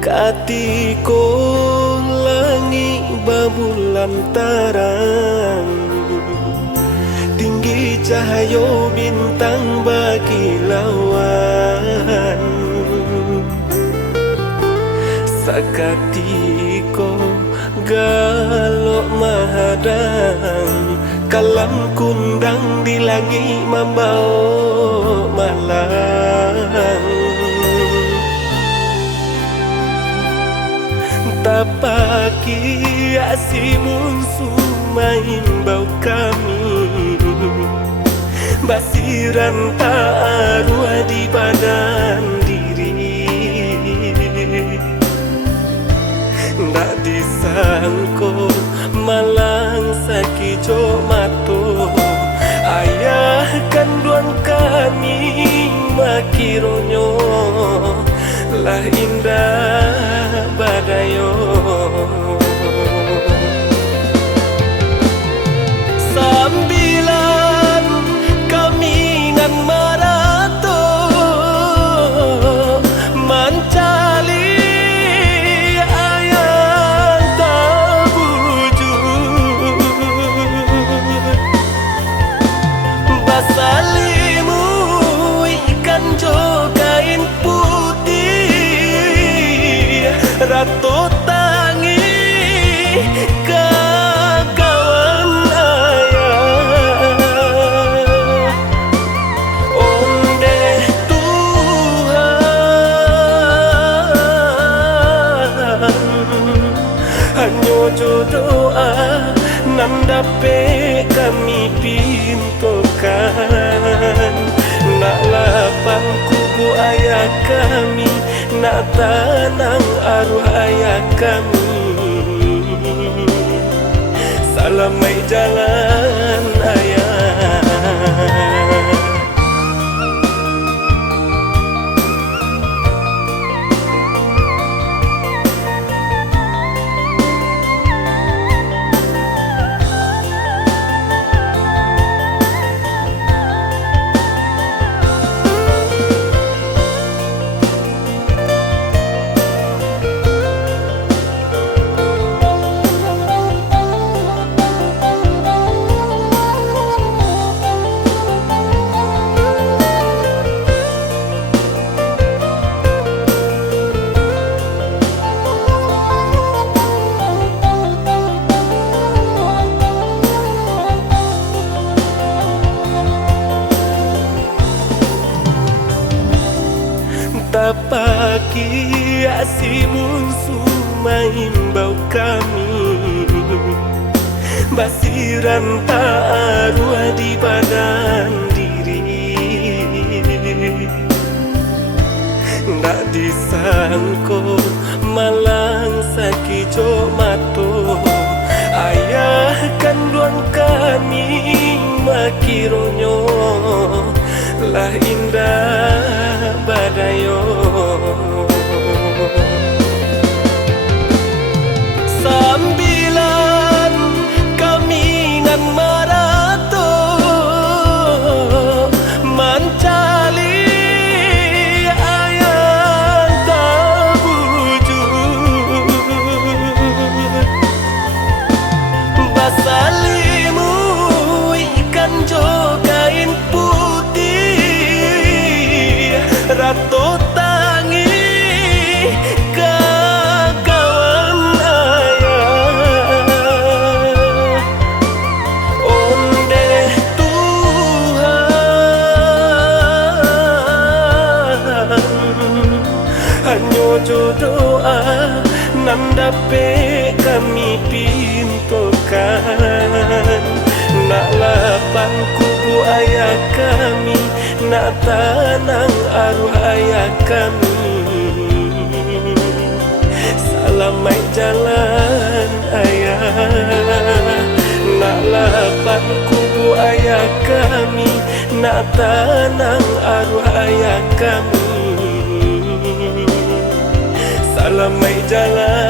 Katiko langit babulan terang, tinggi cahaya bintang berkilauan. Sakatiko galok mahadang, kalam kundang di langit membawa malam. Tapaki asimun sumain bau kami, basiran tak arwah di badan diri. Ndak disangko malang sakit mato, ayah kandung kami makironyo lah indah badayo. Sambilan kami nan marato mancali ayam tak wujud, basalimu ikan jogain putih, ratu tangi kakawan ayah. Onde Tuhan hanya jodoh nan dapat kami pintokan. Nak lapang kubu ayah kami, nak tenang arwah ayah kami. Salamai jalan ayah. Tapaki asimun sumain bau kami, basiran tak arwah di badan diri. Ndak disangko malang sakit mato, ayah kandung kami makironyo lah indah badayo. Sambilan kami nan marato mancali ayam tak wujud, basalimu ikan jogain putih, ratu tangi kakawan ayah. Onde Tuhan hanya jodoh nan dapat kami pintokan. Nak lapang kubu ayah kami, nak tenang arwah ayah kami. Salamai jalan ayah. Nak lapang kubu ayah kami, nak tenang arwah ayah kami. Salamai jalan